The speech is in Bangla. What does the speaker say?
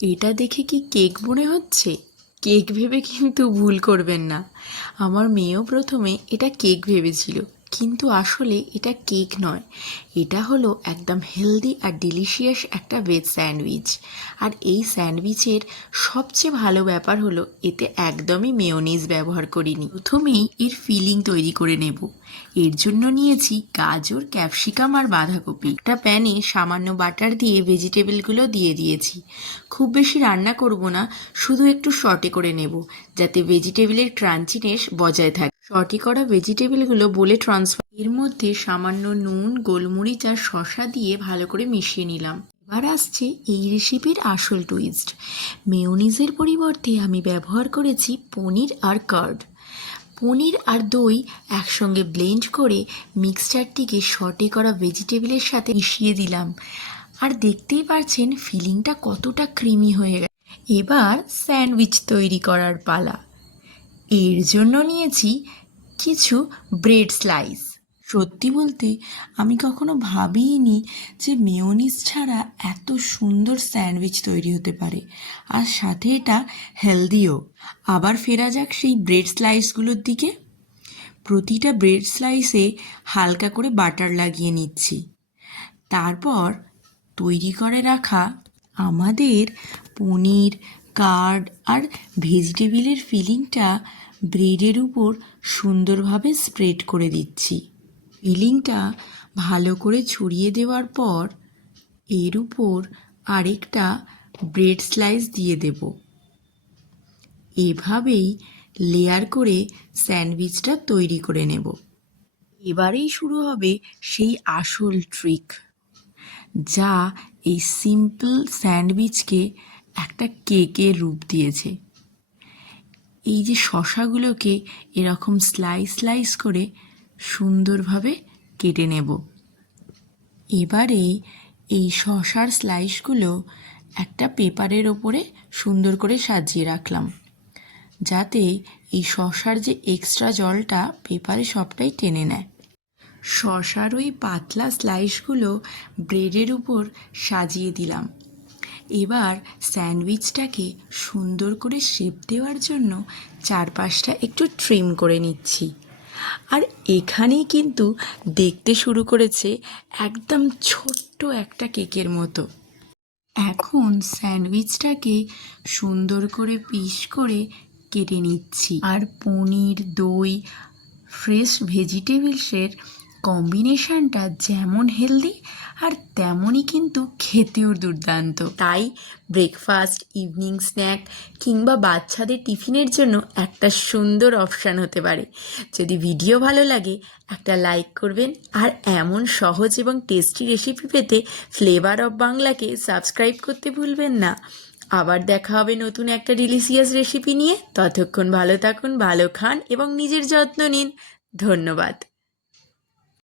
এটা দেখে কি কেক মনে হচ্ছে? কেক ভেবে কিন্তু ভুল করবেন না। আমার মেয়েও প্রথমে এটা কেক ভেবেছিল, কিন্তু আসলে এটা কেক নয়। এটা হলো একদম হেলদি আর ডিলিশিয়াস একটা ভেজ স্যান্ডউইচ। আর এই স্যান্ডউইচের সবচেয়ে ভালো ব্যাপার হলো এতে একদমই মেয়োনিজ ব্যবহার করিনি। প্রথমেই এর ফিলিং তৈরি করে নেব। এর জন্য নিয়েছি গাজর, ক্যাপসিকাম আর বাঁধাকপি। একটা প্যানে সামান্য বাটার দিয়ে ভেজিটেবলগুলো দিয়ে দিয়েছি। খুব বেশি রান্না করব না, শুধু একটু সটে করে নেব, যাতে ভেজিটেবলের ক্রাঞ্চিনেস বজায় থাকে। সটে করা ভেজিটেবলগুলো বলে ট্রান্সফার। এর মধ্যে সামান্য নুন, গোলমরিচ আর শসা দিয়ে ভালো করে মিশিয়ে নিলাম। এবার আসছে এই রেসিপির আসল টুইস্ট। মেয়োনিজের পরিবর্তে আমি ব্যবহার করেছি পনির আর কার্ড। পনির আর দই একসঙ্গে ব্লেন্ড করে মিক্সচারটিকে সটে করা ভেজিটেবলের সাথে মিশিয়ে দিলাম। আর দেখতেই পারছেন ফিলিংটা কতটা ক্রিমি হয়ে গেছে। এবার স্যান্ডউইচ তৈরি করার পালা। এর জন্য নিয়েছি কিছু ব্রেড স্লাইস। সত্যি বলতে আমি কখনো ভাবিনি যে মেয়োনিজ ছাড়া এত সুন্দর স্যান্ডউইচ তৈরি হতে পারে, আর সাথে এটা হেলদিও। আবার ফেরা যাক সেই ব্রেড স্লাইসগুলোর দিকে। প্রতিটা ব্রেড স্লাইসে হালকা করে বাটার লাগিয়ে নিচ্ছি। তারপর তৈরি করে রাখা আমাদের পনির, কার্ড আর ভেজিটেবিলের ফিলিংটা ব্রেডের উপর সুন্দরভাবে স্প্রেড করে দিচ্ছি। ফিলিংটা ভালো করে ছড়িয়ে দেওয়ার পর এর উপর আরেকটা ব্রেড স্লাইস দিয়ে দেব। এভাবেই লেয়ার করে স্যান্ডউইচটা তৈরি করে নেব। এবারেই শুরু হবে সেই আসল ট্রিক, যা এই সিম্পল স্যান্ডউইচকে একটা কেকের রূপ দিয়েছে। এই যে শসাগুলোকে এরকম স্লাইস স্লাইস করে সুন্দরভাবে কেটে নেব। এবারে এই শসার স্লাইসগুলো একটা পেপারের ওপরে সুন্দর করে সাজিয়ে রাখলাম, যাতে এই শসার যে এক্সট্রা জলটা পেপারে সবটাই টেনে নেয়। শসার ওই পাতলা স্লাইসগুলো ব্রেডের উপর সাজিয়ে দিলাম। এবার স্যান্ডউইচটাকে সুন্দর করে শেপ দেওয়ার জন্য চারপাশটা একটু ট্রিম করে নিচ্ছি। আর এখানেই কিন্তু দেখতে শুরু করেছে একদম ছোট্ট একটা কেকের মতো। এখন স্যান্ডউইচটাকে সুন্দর করে পিস করে কেটে নিচ্ছি। আর পনির, দই, ফ্রেশ ভেজিটেবলসের কম্বিনেশনটা যেমন হেলদি আর তেমনই কিন্তু খেতেও দুর্দান্ত। তাই ব্রেকফাস্ট, ইভিনিং স্ন্যাক কিংবা বাচ্চাদের টিফিনের জন্য একটা সুন্দর অপশান হতে পারে। যদি ভিডিও ভালো লাগে একটা লাইক করবেন, আর এমন সহজ এবং টেস্টি রেসিপি পেতে ফ্লেভার অফ বাংলাকে সাবস্ক্রাইব করতে ভুলবেন না। আবার দেখা হবে নতুন একটা ডিলিশিয়াস রেসিপি নিয়ে। ততক্ষণ ভালো থাকুন, ভালো খান এবং নিজের যত্ন নিন। ধন্যবাদ।